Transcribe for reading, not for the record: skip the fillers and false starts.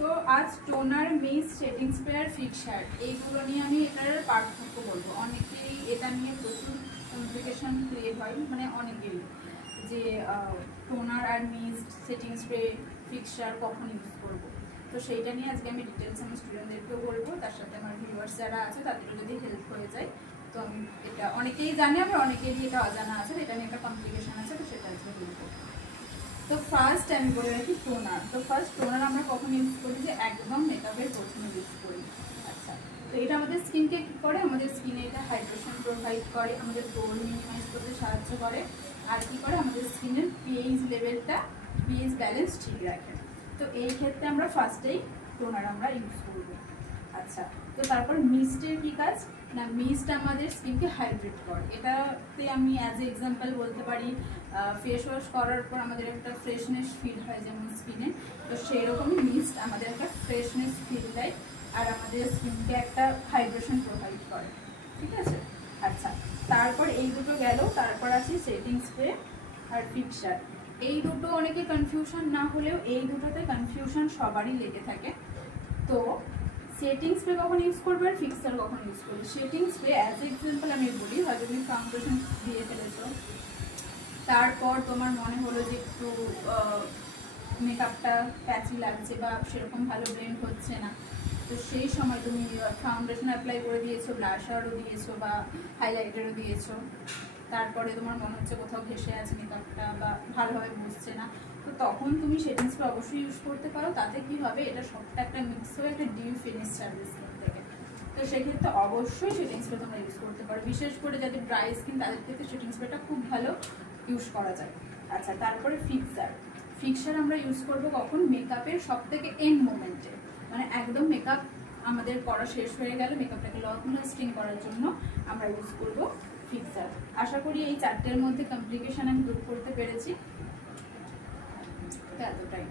তো আজ toner, mist, setting spray আর fixer এইগুলো নিয়ে আমি এটার পার্থক্য বলবো। অনেকেই এটা নিয়ে প্রচুর কমপ্লিকেশন ক্রিয়েট হয়, মানে অনেকেরই, যে টোনার আর মিস্ট, সেটিং স্প্রে, ফিক্সার কখন ইউজ করবো। তো সেইটা নিয়ে আজকে আমি ডিটেলস আমার স্টুডেন্টদেরকেও বলবো, তার সাথে আমার ভিউয়ার্স যারা আছে তাদেরও যদি হেল্প হয়ে যায়। তো আমি এটা অনেকেই জানে, আবার অনেকেরই এটা অজানা আছে, এটা নিয়ে একটা কমপ্লিকেশন আছে, তো সেটা আজকে বলবো। তো ফার্স্ট আমি বলে রাখি টোনার। তো ফার্স্ট টোনার আমরা কখন ইউজ করি, যে একদম মেকআপের প্রথমে ইউজ করি। আচ্ছা, তো এটা আমাদের স্কিনকে কী করে, আমাদের স্কিনে এটা হাইড্রেশন প্রোভাইড করে, আমাদের পোর মিনিমাইজ করতে সাহায্য করে, আর কি করে আমাদের স্কিনের পিএইচ লেভেলটা, পিএইচ ব্যালেন্স ঠিক রাখে। তো এই ক্ষেত্রে আমরা ফার্স্টেই টোনার আমরা ইউজ করবো। আচ্ছা, তো তারপর মিস্টের কী কাজ না, মিস্ট আমাদের স্কিনকে হাইড্রেট করে। এটাতে আমি অ্যাজ এ এক্সাম্পল বলতে পারি, ফেস ওয়াশ করার পর আমাদের একটা ফ্রেশনেস ফিল হয় যেমন স্কিনে, তো সেই রকমই মিস্ট আমাদের একটা ফ্রেশনেস ফিল দেয় আর আমাদের স্কিনকে একটা হাইড্রেশন প্রোভাইড করে। ঠিক আছে। আচ্ছা, তারপর এই দুটো গেল, তারপর আছে সেটিং স্প্রে আর ফিক্সার। এই দুটো অনেকে কনফিউশন না হলেও এই দুটোতে কনফিউশন সবারই লেগে থাকে। তো সেটিং স্প্রে কখন ইউজ করবে আর ফিক্সার কখন ইউজ করবে। সেটিং স্প্রে অ্যাজ এক্সাম্পল আমি বলি, হয়তো তুমি ফাউন্ডেশন দিয়ে ফেলেছো, তারপর তোমার মনে হলো যে একটু মেকআপটা প্যাচি লাগছে বা সেরকম ভালো ব্লেন্ড হচ্ছে না, তো সেই সময় তুমি ফাউন্ডেশন অ্যাপ্লাই করে দিয়েছো, ব্লাশারও দিয়েছো বা হাইলাইটারও দিয়েছো, তারপরে তোমার মনে হচ্ছে কোথাও ঘেসে আছে মেকআপটা বা ভালোভাবে বুঝছে না, তো তখন তুমি সেটিং স্প্রে অবশ্যই ইউজ করতে পারো। তাতে কি হবে, এটা সবটা একটা মিক্স হয়ে একটা ডিপ ফিনিশ ছাড়বে স্কিন থেকে। তো সেক্ষেত্রে অবশ্যই সেটিং স্প্রে তোমরা ইউজ করতে পারো, বিশেষ করে যাদের ড্রাই স্কিন তাদের ক্ষেত্রে সেটিং স্প্রেটা খুব ভালো ইউজ করা যায়। আচ্ছা, তারপরে ফিক্সার। ফিক্সার আমরা ইউজ করবো কখন, মেকআপের সব থেকে এন্ড মোমেন্টে, মানে একদম মেকআপ আমাদের করা শেষ হয়ে গেল, মেকআপটাকে লং লাস্টিং করার জন্য আমরা ইউজ করবো ফিক্সার। আশা করি এই চারটের মধ্যে কমপ্লিকেশন আমি দূর করতে পেরেছি। এতটাই।